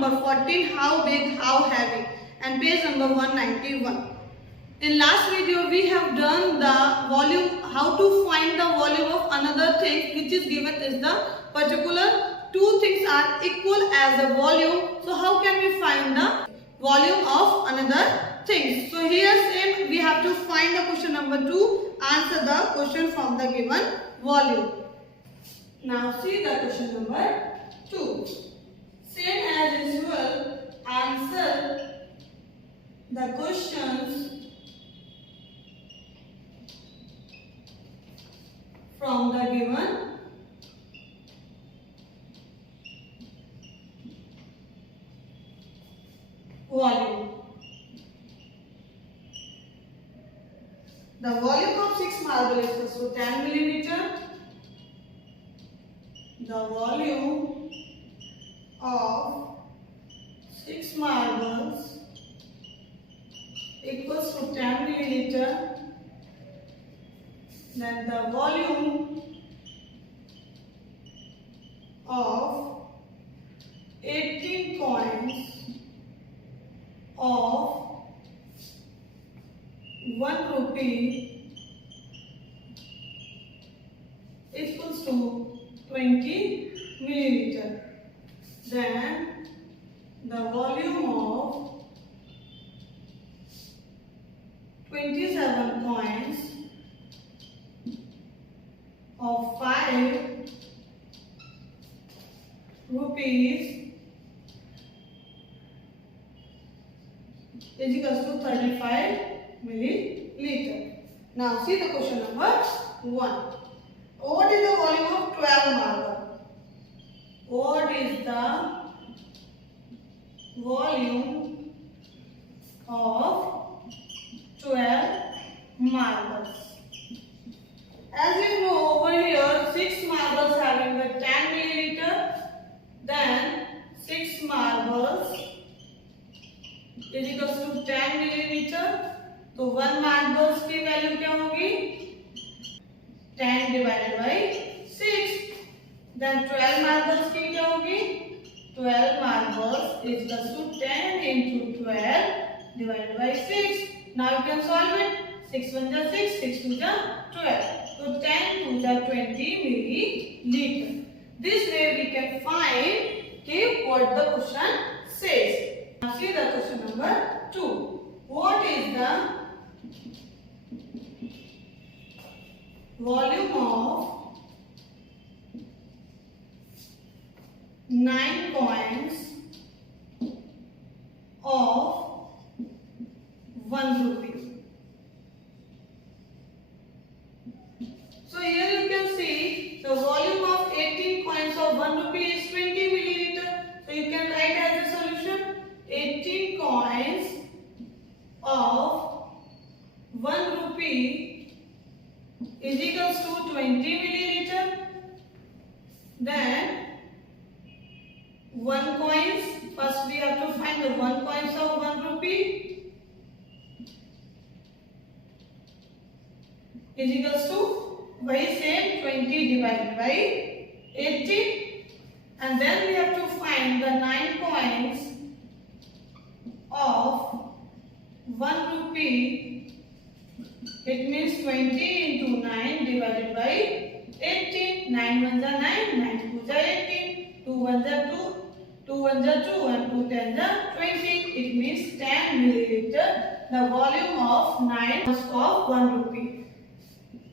number 14, how big, how heavy, and page number 191. In last video we have done the volume, how to find the volume of another thing which is given is the particular two things are equal as a volume. So how can we find the volume of another thing? So here same we have to find the question number 2, answer the question from the given volume. Now see the question number 2. Same as usual, answer the questions from the given volume. The volume of 6 marble is equal to 10 millimeter. The volume of 6 marbles equals to 10 milliliter. Then the volume of 18 coins of 1 rupee equals to 20 milliliter. Then the volume of 27 coins of 5 rupees is equals to 35 milliliter. Now see the question number 1. What is the volume of 12 marble? What is the volume of 12 marbles? As you know, over here 6 marbles having the 10 milliliter, then 6 marbles is equals to 10 milliliter. तो 1 marbles की value क्या होगी? 10 divided by 6. Then 12 marbles की क्या होगी? 12 marbles is equals to 10 into 12 divided by 6. Now you can solve it. 6 1 जा 6, 6 2 जा 12. So 10 2 जा 20 milliliter. This way we can find what the question says. Now see the question number 2. What is the volume of 9 coins of 1 rupee? So here you can see the volume of 18 coins of 1 rupee is 20 milliliter. So you can write as a solution 18 coins of 1 rupee is equals to 20 milliliter. Then 1 coins, first we have to find the 1 coins of 1 rupee is equals to by same 20 divided by 18, and then we have to find the 9 coins of 1 rupee. It means 20 into 9 divided by 18. 9 1 is 9, 9 2 is 18, 2 1 is 2, 2 1 is 2, and 2 10 is 20. It means 10 milliliter. The volume of 9 coins of 1 rupee.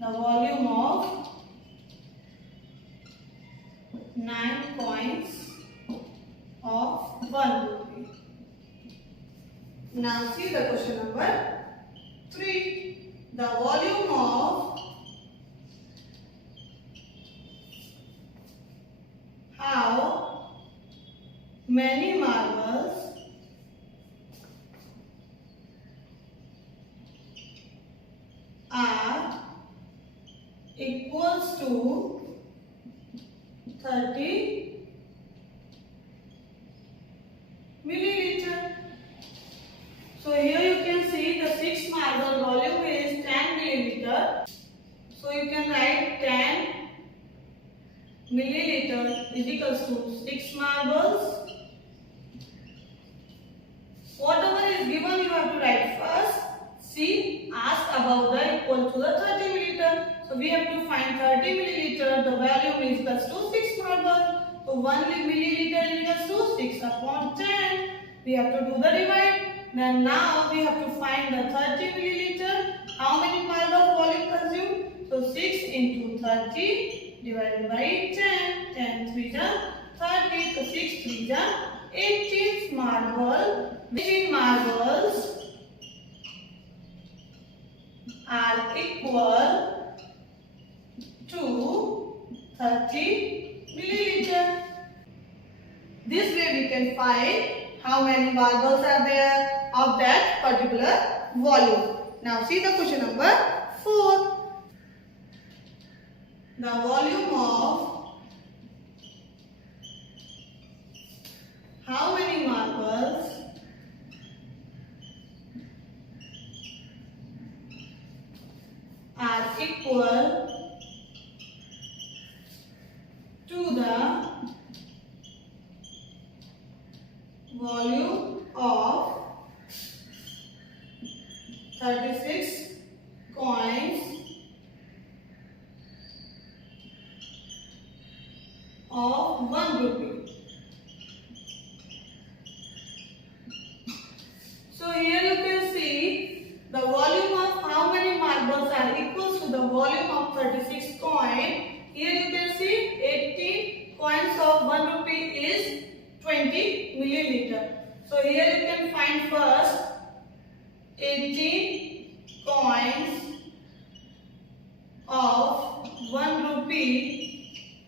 The volume of 9 coins of 1 rupee. Now see the question number 3. The volume of how many marbles are equals to 30 milliliter. So here you can see the 6 marble volume is 10 milliliter. So you can write 10 milliliter is equals to 6 marbles Whatever is given, you have to write first. C. Ask about the equal to the 30 milliliter. So we have to find 30 milliliter. The value is equals to 6 marbles. So 1 milliliter is equals to 6 upon 10. We have to do the divide. Then now we have to find the 30 milliliter. How many marbles volume consumed? So 6 into 30 divided by 10. 10 3 is 30. So 6 3 is 18 marble. 18 marbles are equal to 30 milliliter. This way we can find how many marbles are there of that particular volume. Now see the question number 4. The volume of how many marbles are equal to the volume of 36 coins of 1 rupee. So here you can see the volume of how many marbles are equal to the volume of 36 coin. Here you can see 18 coins of 1 rupee is 20 milliliter. So here you can find first 18 coins of 1 rupee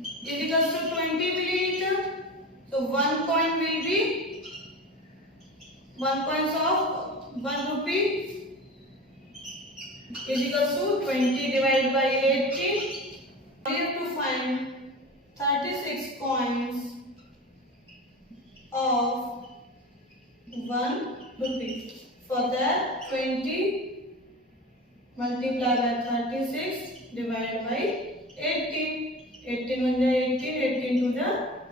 is equal to 20 milliliter. So 1 coin will be 1 coins of 1 rupee is equal to 20 divided by 18. We have to find 36 coins of 1 rupee. For that 20 multiplied by 36 divided by 18. 18 1 is 18, 18 2 is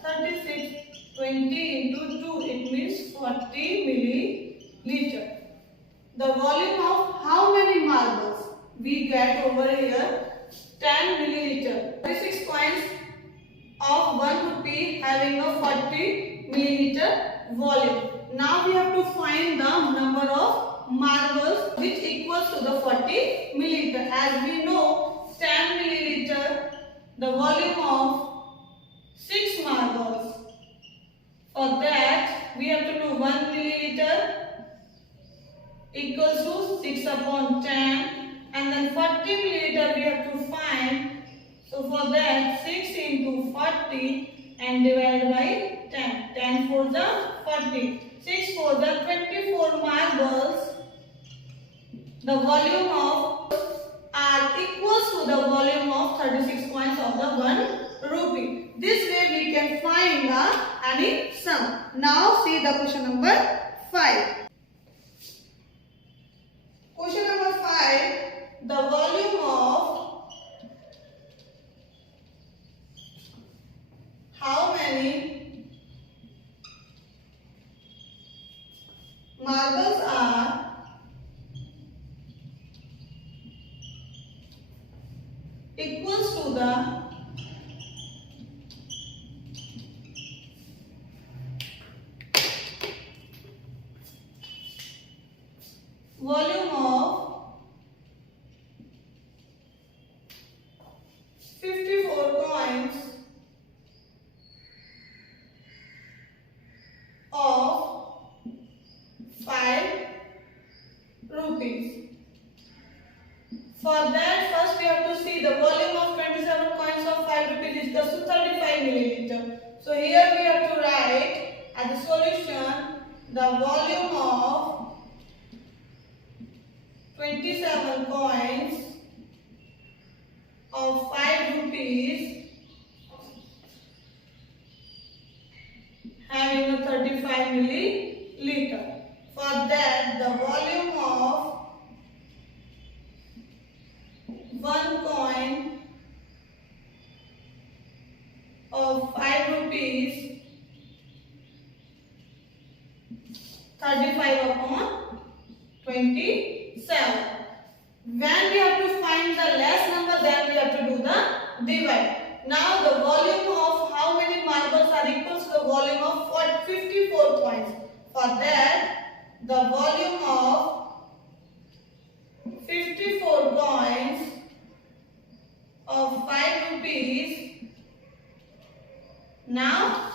36. 20 into 2, it means 40 milliliter. The volume of how many marbles we get over here? 10 milliliter. 36 coins of 1 rupee having a 40 milliliter volume. Now we have to find the number of marbles which equals to the 40 milliliter. As we know, 10 milliliter, the volume of 6 marbles. For that, we have to do 1 milliliter equals to 6 upon 10, and then 40 milliliter we have to find. So for that, 6 into 40 and divided by 10. 10 for the 40. 6 for the 24 marbles. The volume of are equals to the volume of 36 coins of the 1 rupee. This way we can find the any sum. Now see the question number 5. Question number 5. The volume of how many marbles are equals to the volume of 54 coins of 5 rupees. For that, first we have to see the volume of 27 coins of 5 rupees is equal to 35 milliliter. So here we have to write as the solution the volume of 27 coins of 5 rupees having a 35 milliliter. For that, the volume of 1 coin of 5 rupees 35 upon 27. When we have to find the less number, then we have to do the divide. Now the volume of how many marbles are equal to the volume of 54 points. For that, the volume of 54 points of 5 rupees. Now,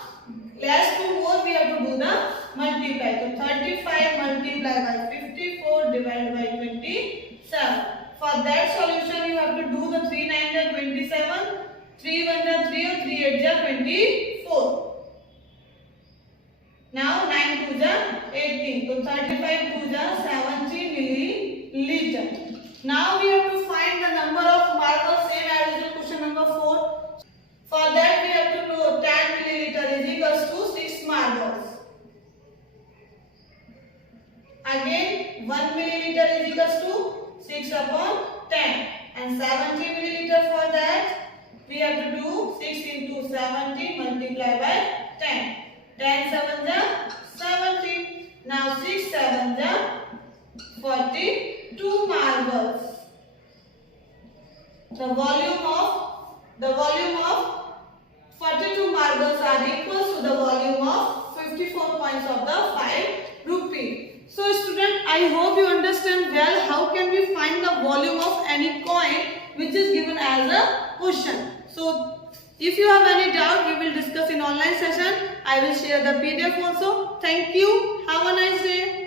less to more we have to do the multiply. So 35 multiplied by 54 divided by 27. For that solution, you have to do the 3 9 are 27, 3 1 are 3 or 3 8 are 24. Now 9 2 are 18. So 35 2 are 70 milliliter. Now we have to find the number of marbles, same as in question number 4. For that we have to know 10 milliliter is equals to 6 marbles. Again 1 milliliter is equals to 6 upon 10, and 70 milliliter. For that we have to do 6 into 70 multiplied by 10. 10 7 are 70. Now 6 7 are 42 marbles. The volume of 42 marbles are equal to the volume of 54 points of the 5 rupee. So student, I hope you understand well how can we find the volume of any coin which is given as a question. So if you have any doubt, we will discuss in online session. I will share the PDF also. Thank you. Have a nice day.